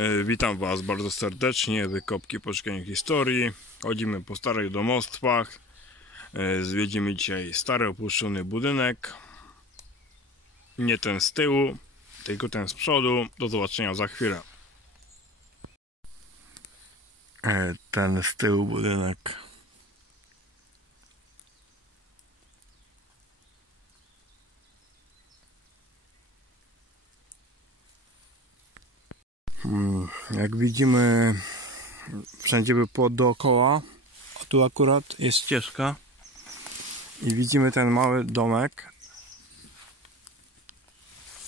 E, Witam Was bardzo serdecznie, Wykopki po szukaniu historii. Chodzimy po starych domostwach. E, Zwiedzimy dzisiaj stary opuszczony budynek. Nie ten z tyłu, tylko ten z przodu. Do zobaczenia za chwilę. E, Ten z tyłu budynek. Jak widzimy, wszędzie by było dookoła. A tu akurat jest ścieżka. I widzimy ten mały domek.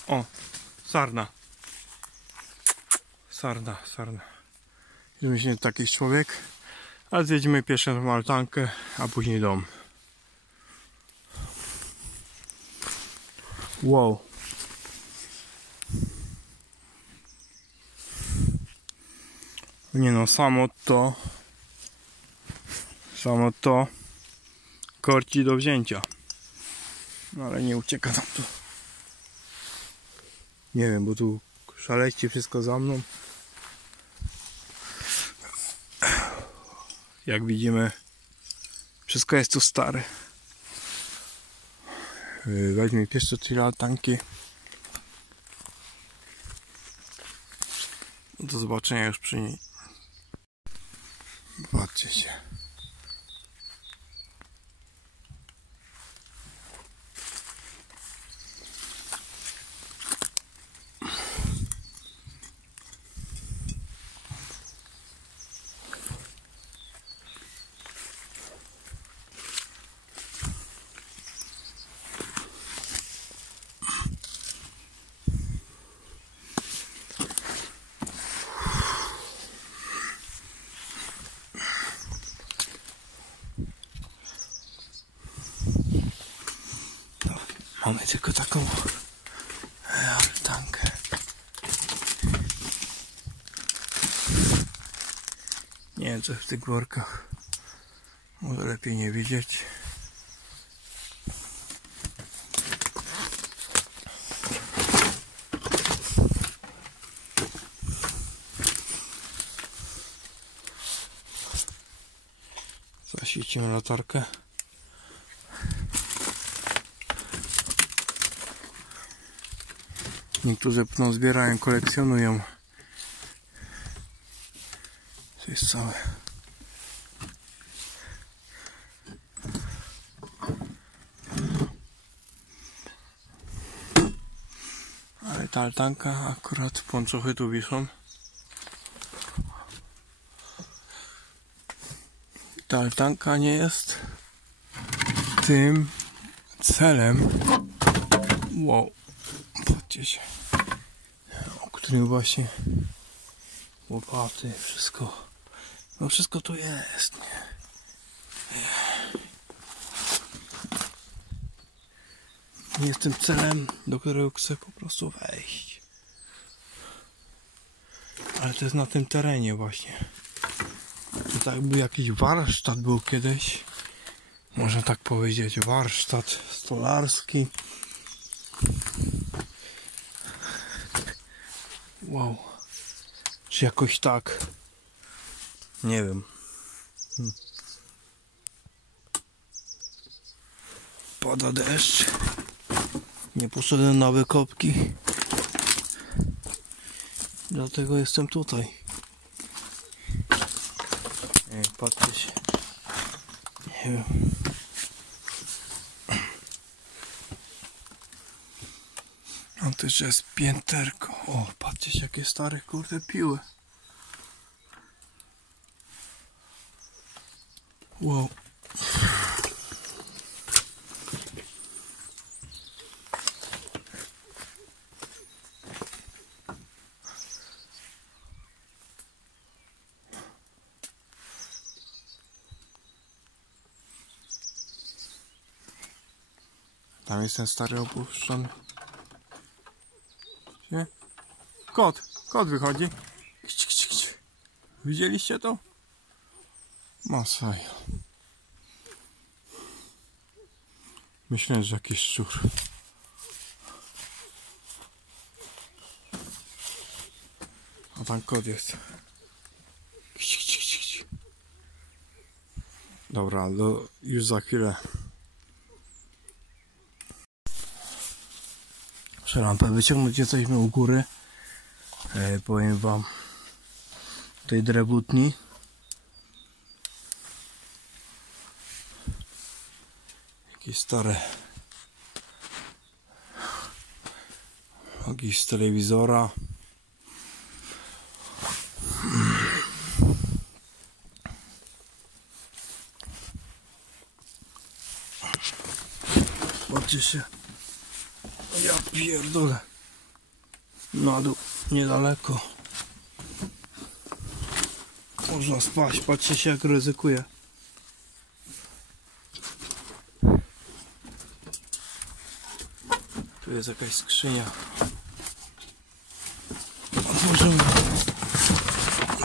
O, sarna. Sarna, sarna. Myślę, że taki człowiek. A zjedziemy pierwszą maltankę, a później dom. Wow. Nie no, samo to samo to korci do wzięcia. No ale nie ucieka nam tu. Nie wiem, bo tu szaleści wszystko za mną. Jak widzimy, wszystko jest tu stare. Weźmy pierwsze trzy latanki. Do zobaczenia już przy niej. Patrzcie się. Mamy taką altankę. Nie wiem co w tych workach. Może lepiej nie widzieć. Zaświecimy latarkę. Niektórzy pną zbierają, kolekcjonują. To jest całe. Ale ta altanka akurat pończochy tu wiszą. Ta altanka nie jest tym celem. Wow. Się. O którym właśnie łopaty, wszystko. No wszystko tu jest, nie? Nie jest tym celem, do którego chcę po prostu wejść. Ale to jest na tym terenie właśnie. To tak jakby jakiś warsztat był kiedyś. Można tak powiedzieć, warsztat stolarski. Wow. Czy jakoś tak? Nie wiem. Hmm. Pada deszcz. Nie poszedłem na wykopki. Dlatego jestem tutaj. Nie, patrzcie się. Nie wiem. A to jeszcze jest pięterko. O, patrzcie jakie stare kurde piły. Wow. Tam jest ten stary opuszczony. Nie? Kot, kot wychodzi. Widzieliście to? Masaj. Myślę, że jakiś szczur. A tam kod jest. Dobra, do, już za chwilę. Muszę lampę wyciągnąć, jesteśmy u góry. E, powiem wam tej drewutni. Jakieś stare Jakieś z telewizora. Patrzcie się. Ja pierdolę. Na dół, niedaleko. Można spać, patrzcie się jak ryzykuje. Tu jest jakaś skrzynia. Otworzymy.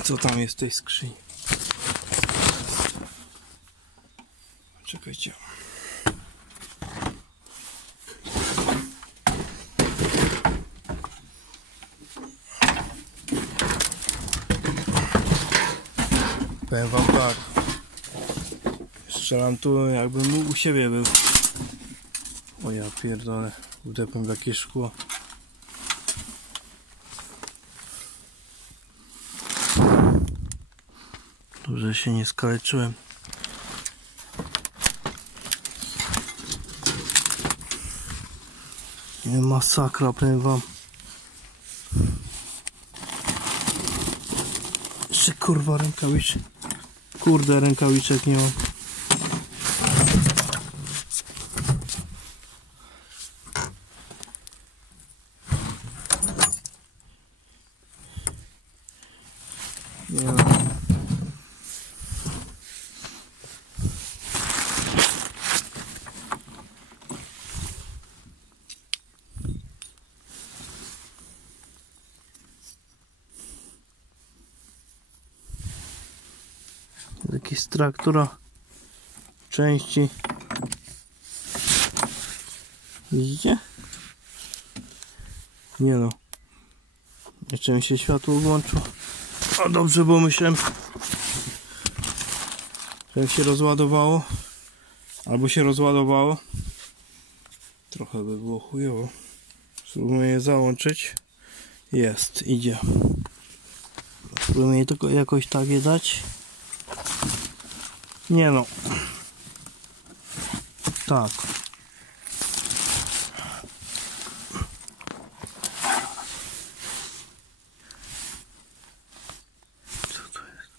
Co tam jest w tej skrzyni? Powiem wam tak. Strzelam tu jakbym u siebie był. O ja pierdolę. Udepłem w jakieś szkło. Dobrze się nie skaleczyłem. Nie masakra, powiem wam. Jeszcze kurwa. Kurde rękawiczek nie mam. Nie mam. Jakiś z traktora części. Widzicie? Nie no. Jeszcze mi się światło włączyło. O dobrze, bo myślałem, że się rozładowało, albo się rozładowało, trochę by było chujowo. Spróbujmy je załączyć. Jest, idzie. Spróbujmy je tylko jakoś tak dać. Nie no. Tak. Co to jest?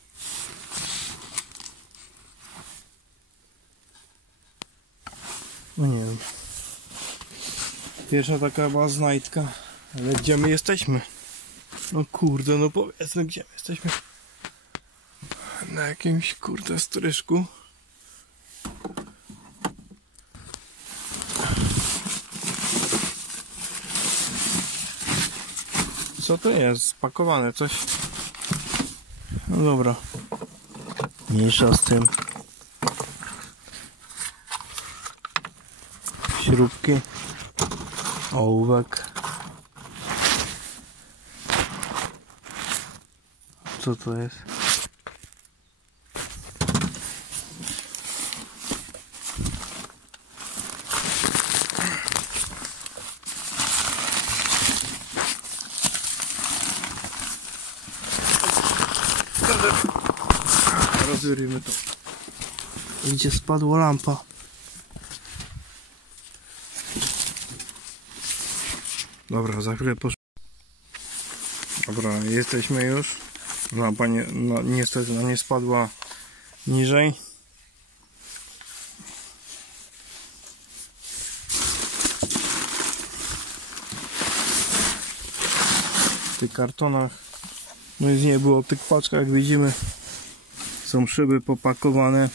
No nie wiem. Pierwsza taka była znajdka. Ale gdzie my jesteśmy? No kurde, no powiedzmy gdzie my jesteśmy. Na jakimś kurde stryżku. Co to jest? Spakowane coś. No dobra. Mniejsza z tym. Śrubki. Ołówek. Co to jest? To. Gdzie spadła lampa? Dobra, za chwilę posz... Dobra, jesteśmy już. Lampa nie, no, niestety no, nie spadła niżej. W tych kartonach no nic nie było w tych paczkach, jak widzimy są szyby popakowane.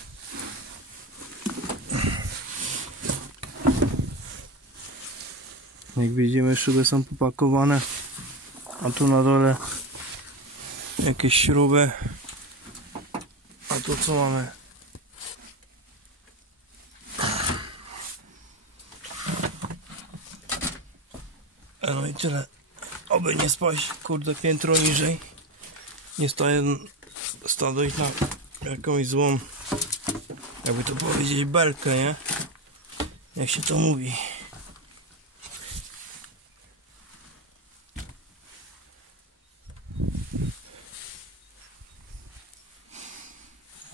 Jak widzimy szyby są popakowane. A tu na dole jakieś śruby. A tu co mamy? No i tyle. Oby nie spaść kurde piętro niżej. Nie stoję stanąć na jakąś złą, jakby to powiedzieć, belkę, nie? Jak się to mówi.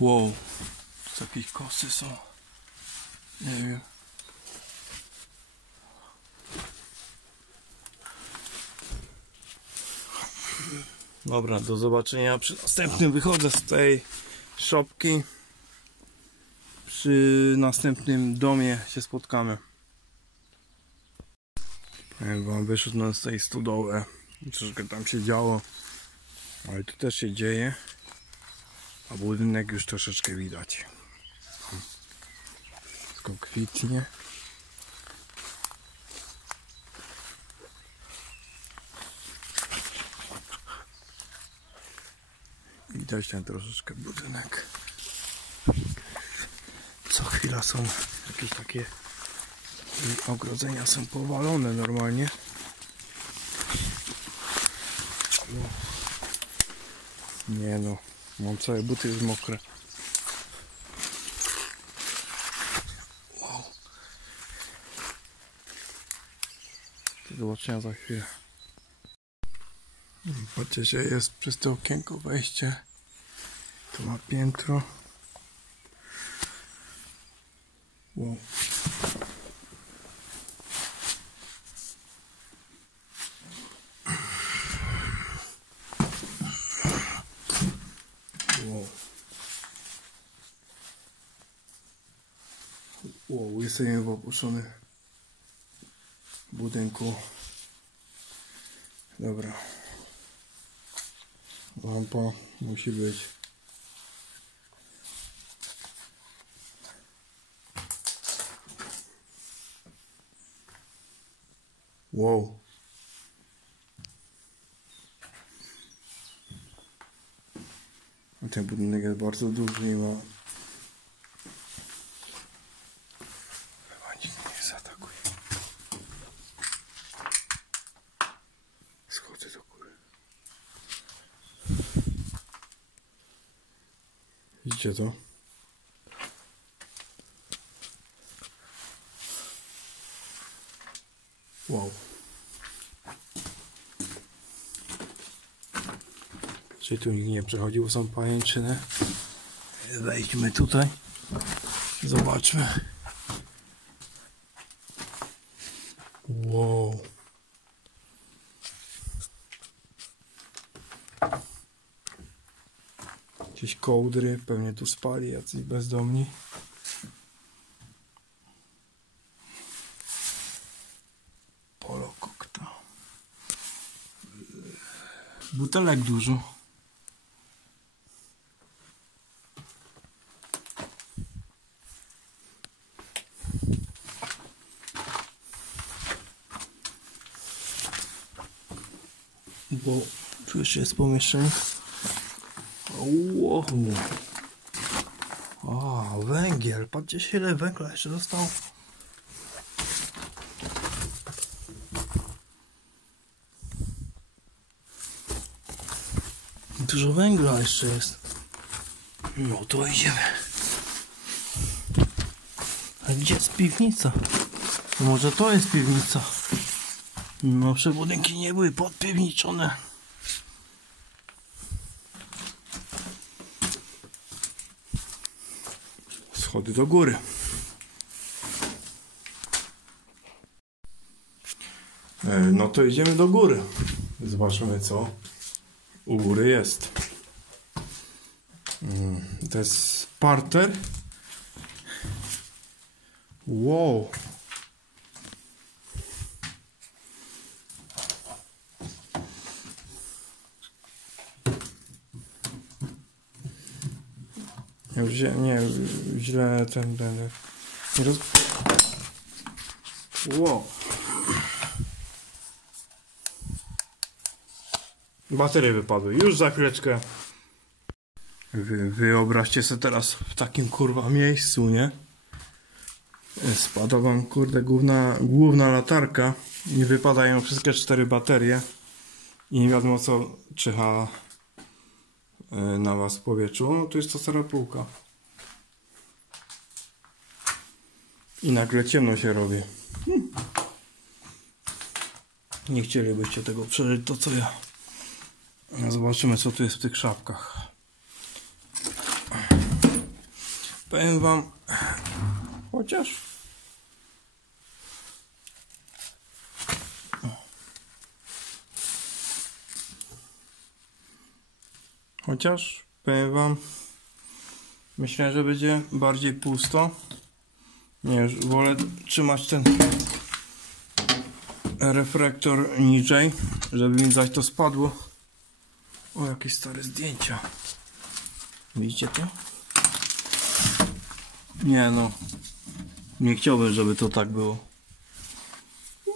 Wow, tu jakieś kosy są. Nie wiem. Dobra, do zobaczenia przy następnym. Wychodzę z tej szopki. Przy następnym domie się spotkamy. Powiem wam, wyszedłem z tej stodoły. Troszkę tam się działo. Ale tu też się dzieje. A budynek już troszeczkę widać. Wszystko kwitnie. Widać ten troszeczkę budynek. Co chwila są jakieś takie ogrodzenia są powalone normalnie. No. Nie no, mam całe buty jest mokre. Wow. Do zobaczenia za chwilę. Patrzcie, jest przez to okienko wejście. Tu ma piętro. Wow. Wow. Wow, jesteśmy w opuszczonym budynku. Dobra. Lampa musi być. Wow. Ten budynek jest bardzo duży i ma... Chyba nikt nie zaatakuje. Schodzę do góry. Widzicie to? Wow. Czy tu nikt nie przechodził, są pajęczyny. Wejdźmy tutaj. Zobaczmy. Wow. Jakieś kołdry, pewnie tu spali jacyś bezdomni. Butelek dużo. Bo tu jeszcze jest pomieszczenie. Wow. A, węgiel. Patrzcie ile węgla jeszcze zostało. Dużo węgla jeszcze jest. No to idziemy. A gdzie jest piwnica? Może to jest piwnica? No, budynki nie były podpiwniczone. Schody do góry. E, No to idziemy do góry. Zobaczymy co u góry jest. Mm, To jest parter. Wow. Ja nie, źle ten, nie roz... Wow. Baterie wypadły. Już za chwileczkę. Wy, wyobraźcie sobie teraz w takim kurwa miejscu, nie? Spada wam kurde główna, główna latarka i wypadają wszystkie cztery baterie i nie wiadomo co czyha y, na was w powietrzu. No to jest ta stara półka. I nagle ciemno się robi. Hmm. Nie chcielibyście tego przeżyć, to co ja. Zobaczymy, co tu jest w tych szafkach. Powiem wam, chociaż. Chociaż, powiem wam, myślę, że będzie bardziej pusto. Nie, wolę trzymać ten reflektor niżej, żeby mi zaś to spadło. O, jakieś stare zdjęcia. Widzicie to? Nie no. Nie chciałbym, żeby to tak było.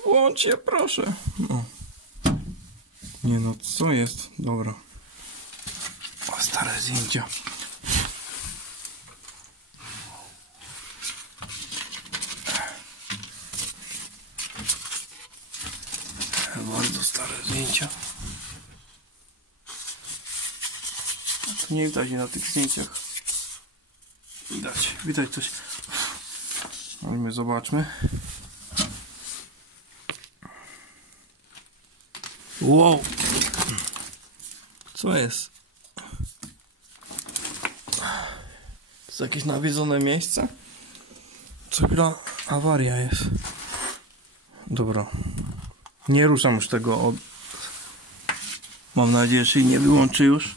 Włączcie, proszę. No. Nie no, co jest? Dobra. O, stare zdjęcia. Bardzo stare zdjęcia. A tu nie widać na tych zdjęciach. Widać, widać coś. Ale my zobaczmy. Wow! Co jest? To jest jakieś nawiedzone miejsce? Co chwila awaria jest. Dobra. Nie ruszam już tego od... Mam nadzieję, że się nie wyłączy już.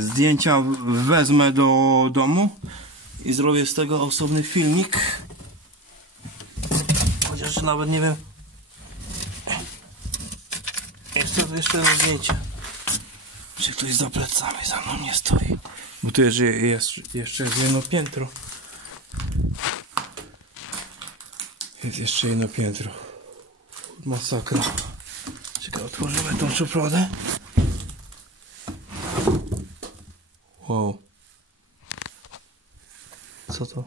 Zdjęcia wezmę do domu i zrobię z tego osobny filmik. Chociaż nawet nie wiem. Jest to jeszcze jedno zdjęcie. Czy ktoś za plecami za mną nie stoi? Bo tu jest, jest jeszcze jest jedno piętro. Jest jeszcze jedno piętro. Masakra. Czekaj, otworzymy tą szufladę. Wow. Co to?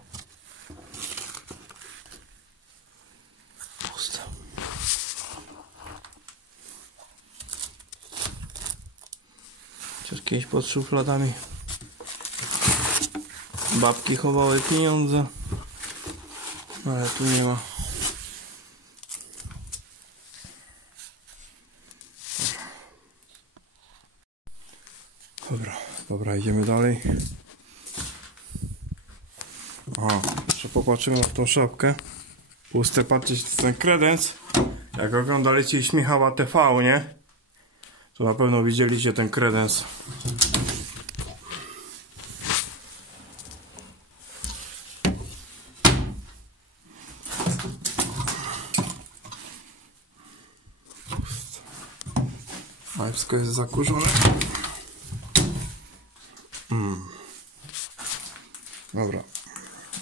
Puste. Chociaż kiedyś pod szufladami babki chowały pieniądze. Ale tu nie ma. Dobra, idziemy dalej. O, jeszcze popatrzymy w tą szopkę. Puste patrzeć ten kredens. Jak oglądaliście Śmiechała TV, nie? To na pewno widzieliście ten kredens. Ale wszystko jest zakurzone. Dobra.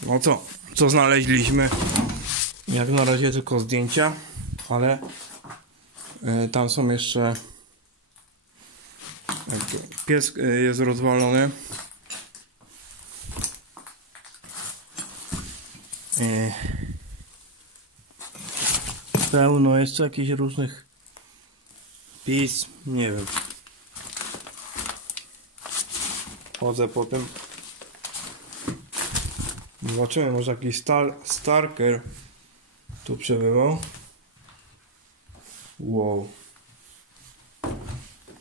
No co? Co znaleźliśmy? Jak na razie tylko zdjęcia, ale y, tam są jeszcze pies y, jest rozwalony. Y, pełno jeszcze jakichś różnych pism, nie wiem. Chodzę po tym Zobaczymy, może jakiś star Starker tu przebywał. Wow.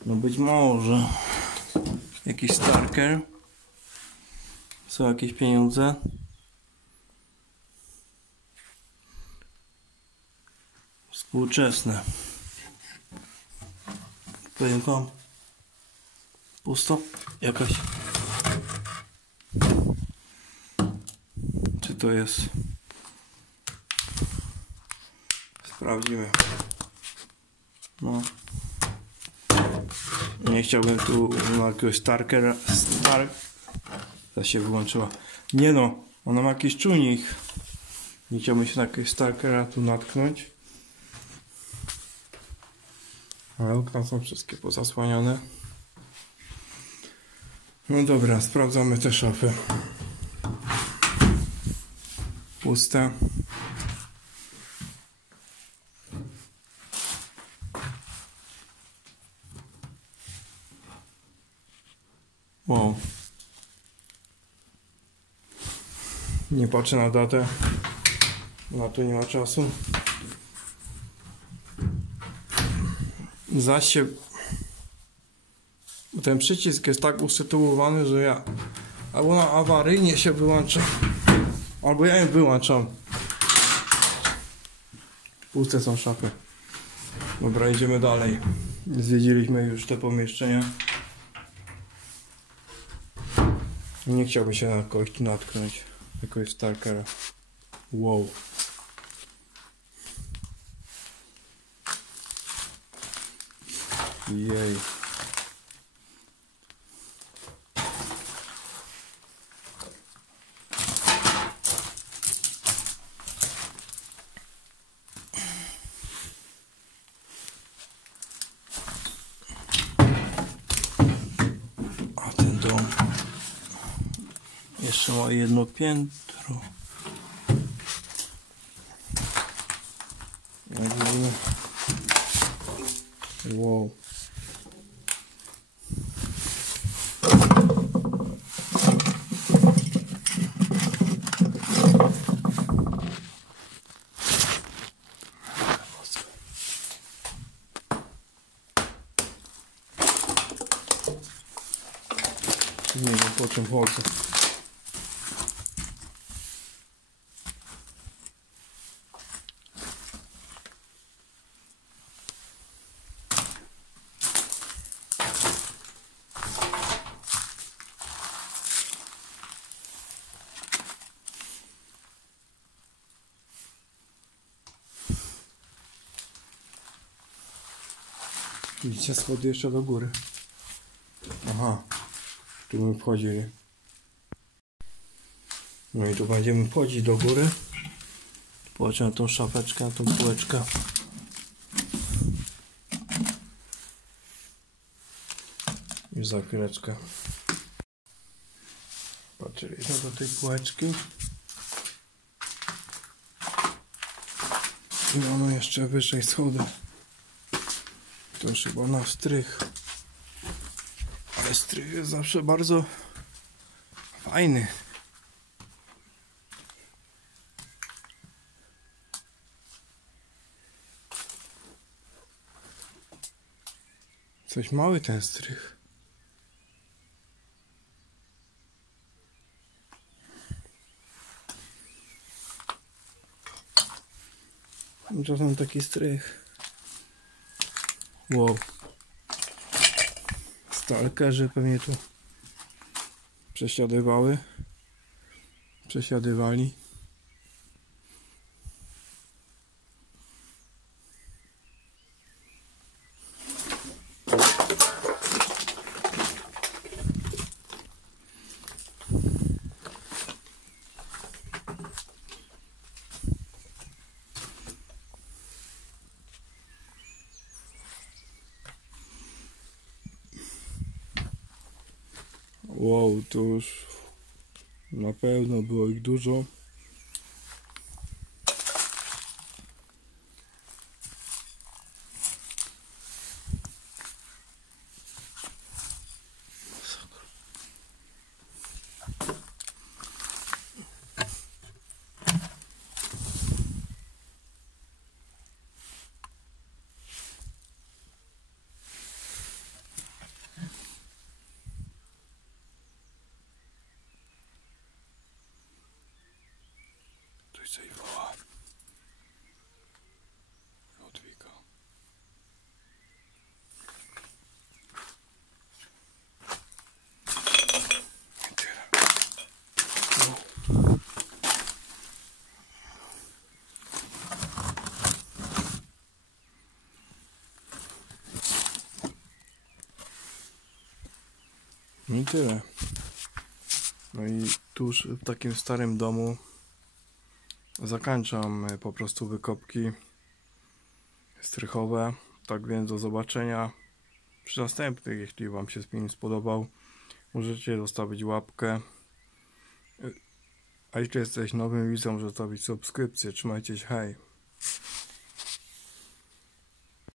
No być może. Jakiś Starker. Są jakieś pieniądze. Współczesne. Powiem wam. Pusto? Jakaś to jest? Sprawdzimy. No. Nie chciałbym tu jakiegoś Starkera. Stark. Ta się wyłączyła. Nie no, ona ma jakiś czujnik. Nie chciałbym się na jakiegoś Starkera tu natknąć. Ale okna są wszystkie pozasłaniane. No dobra, sprawdzamy te szafy. Puste. Wow. Nie patrzę na datę. Na to nie ma czasu. Zaś się... Ten przycisk jest tak usytuowany, że ja albo na awaryjnie się wyłączam, albo ja ją wyłączam. Puste są szafy. Dobra, idziemy dalej. Zwiedziliśmy już te pomieszczenia. Nie chciałbym się na kogoś natknąć. Jakiegoś stalkera. Wow. Jej. Jeszcze ma jedno piętro. Jak widzimy. Wow. Nie wiem po czym chodzę. Widzicie schody jeszcze do góry. Aha. Tu my wchodzili. No i tu będziemy wchodzić do góry. Patrzę na tą szafeczkę, na tą półeczkę. Już za chwileczkę. Patrzyliśmy do tej półeczki. I mamy jeszcze wyżej schody. To chyba na strych. Ale strych jest zawsze bardzo fajny. Coś mały ten strych. Czasem taki strych. Wow. Stalkerzy pewnie tu przesiadywały. Przesiadywali. Wow, to już na pewno było ich dużo. Tyle. No i tuż w takim starym domu zakończam e, po prostu wykopki strychowe. Tak więc do zobaczenia przy następnych. Jeśli Wam się film spodobał, możecie zostawić łapkę. E, A jeśli jesteś nowym możecie zostawić subskrypcję. Trzymajcie się, hej!